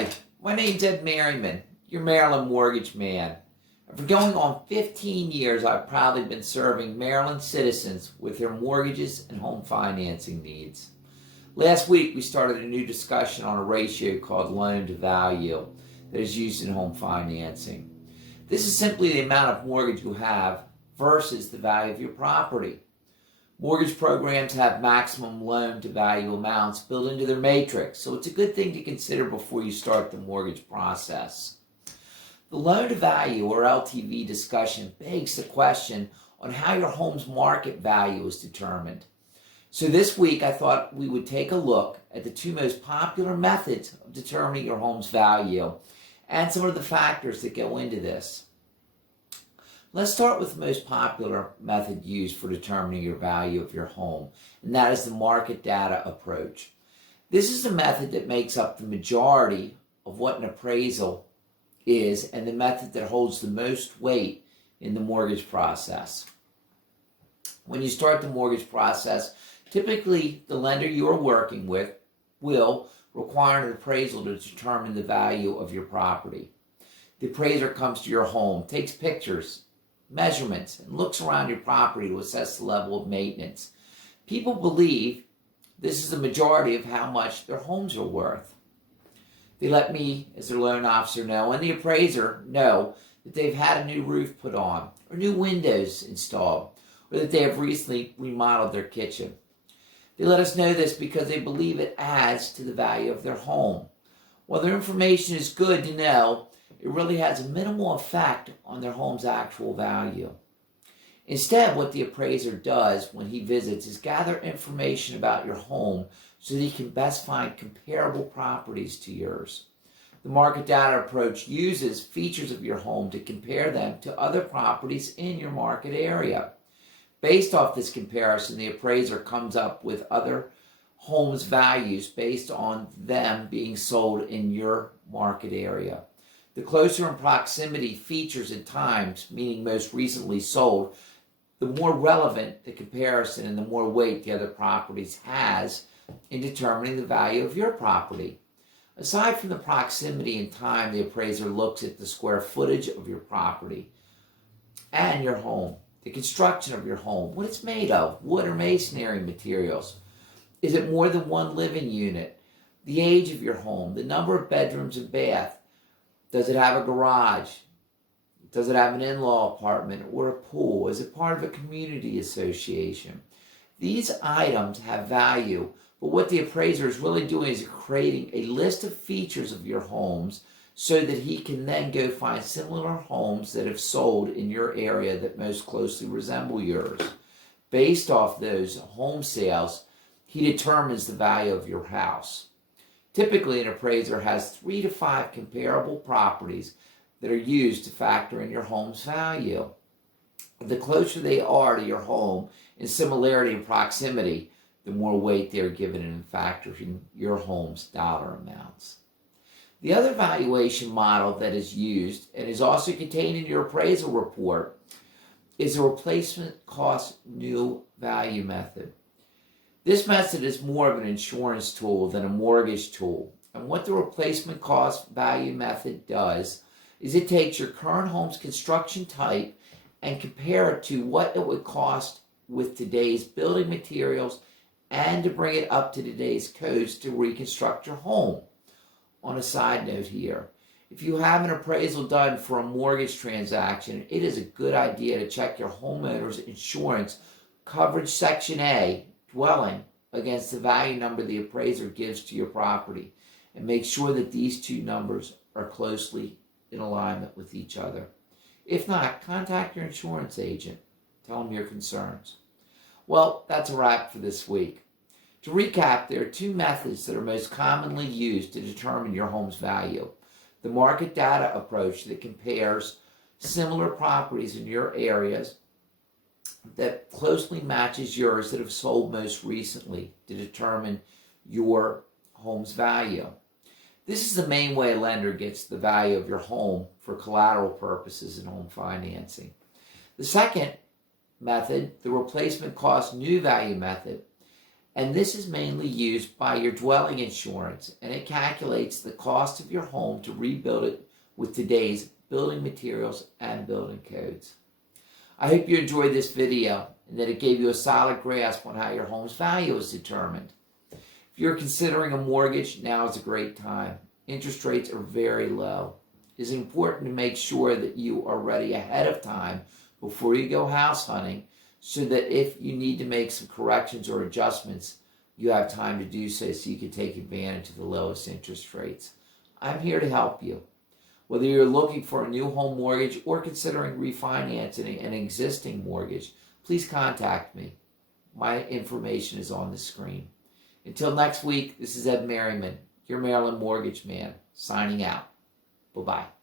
Hi, my name's Ed Merriman, your Maryland mortgage man. For going on 15 years, I've proudly been serving Maryland citizens with their mortgages and home financing needs. Last week, we started a new discussion on a ratio called loan to value that is used in home financing. This is simply the amount of mortgage you have versus the value of your property. Mortgage programs have maximum loan to value amounts built into their matrix, so it's a good thing to consider before you start the mortgage process. The loan to value or LTV discussion begs the question on how your home's market value is determined. So this week I thought we would take a look at the two most popular methods of determining your home's value and some of the factors that go into this. Let's start with the most popular method used for determining your value of your home, and that is the market data approach. This is the method that makes up the majority of what an appraisal is and the method that holds the most weight in the mortgage process. When you start the mortgage process, typically the lender you are working with will require an appraisal to determine the value of your property. The appraiser comes to your home, takes pictures, measurements, and looks around your property to assess the level of maintenance. People believe this is the majority of how much their homes are worth. They let me, as their loan officer, know, and the appraiser know that they've had a new roof put on, or new windows installed, or that they have recently remodeled their kitchen. They let us know this because they believe it adds to the value of their home. While their information is good to know, it really has a minimal effect on their home's actual value. Instead, what the appraiser does when he visits is gather information about your home so that he can best find comparable properties to yours. The market data approach uses features of your home to compare them to other properties in your market area. Based off this comparison, the appraiser comes up with other homes' values based on them being sold in your market area. The closer in proximity features and times, meaning most recently sold, the more relevant the comparison and the more weight the other properties has in determining the value of your property. Aside from the proximity and time, the appraiser looks at the square footage of your property and your home, the construction of your home, what it's made of, wood or masonry materials. Is it more than one living unit? The age of your home, the number of bedrooms and bath. Does it have a garage? Does it have an in-law apartment or a pool? Is it part of a community association? These items have value, but what the appraiser is really doing is creating a list of features of your homes so that he can then go find similar homes that have sold in your area that most closely resemble yours. Based off those home sales, he determines the value of your house. Typically, an appraiser has 3 to 5 comparable properties that are used to factor in your home's value. The closer they are to your home in similarity and proximity, the more weight they are given in factoring your home's dollar amounts. The other valuation model that is used and is also contained in your appraisal report is a replacement cost new value method. This method is more of an insurance tool than a mortgage tool. And what the replacement cost value method does is it takes your current home's construction type and compare it to what it would cost with today's building materials and to bring it up to today's codes to reconstruct your home. On a side note here, if you have an appraisal done for a mortgage transaction, it is a good idea to check your homeowner's insurance coverage section A dwelling against the value number the appraiser gives to your property and make sure that these two numbers are closely in alignment with each other. If not, contact your insurance agent. Tell them your concerns. Well, that's a wrap for this week. To recap, there are two methods that are most commonly used to determine your home's value. The market data approach that compares similar properties in your areas that closely matches yours that have sold most recently to determine your home's value. This is the main way a lender gets the value of your home for collateral purposes in home financing. The second method, the replacement cost new value method, And this is mainly used by your dwelling insurance, and it calculates the cost of your home to rebuild it with today's building materials and building codes. I hope you enjoyed this video and that it gave you a solid grasp on how your home's value is determined. If you're considering a mortgage, now is a great time. Interest rates are very low. It's important to make sure that you are ready ahead of time before you go house hunting, so that if you need to make some corrections or adjustments, you have time to do so you can take advantage of the lowest interest rates. I'm here to help you. Whether you're looking for a new home mortgage or considering refinancing an existing mortgage, please contact me. My information is on the screen. Until next week, this is Ed Merriman, your Maryland Mortgage Man, signing out. Bye-bye.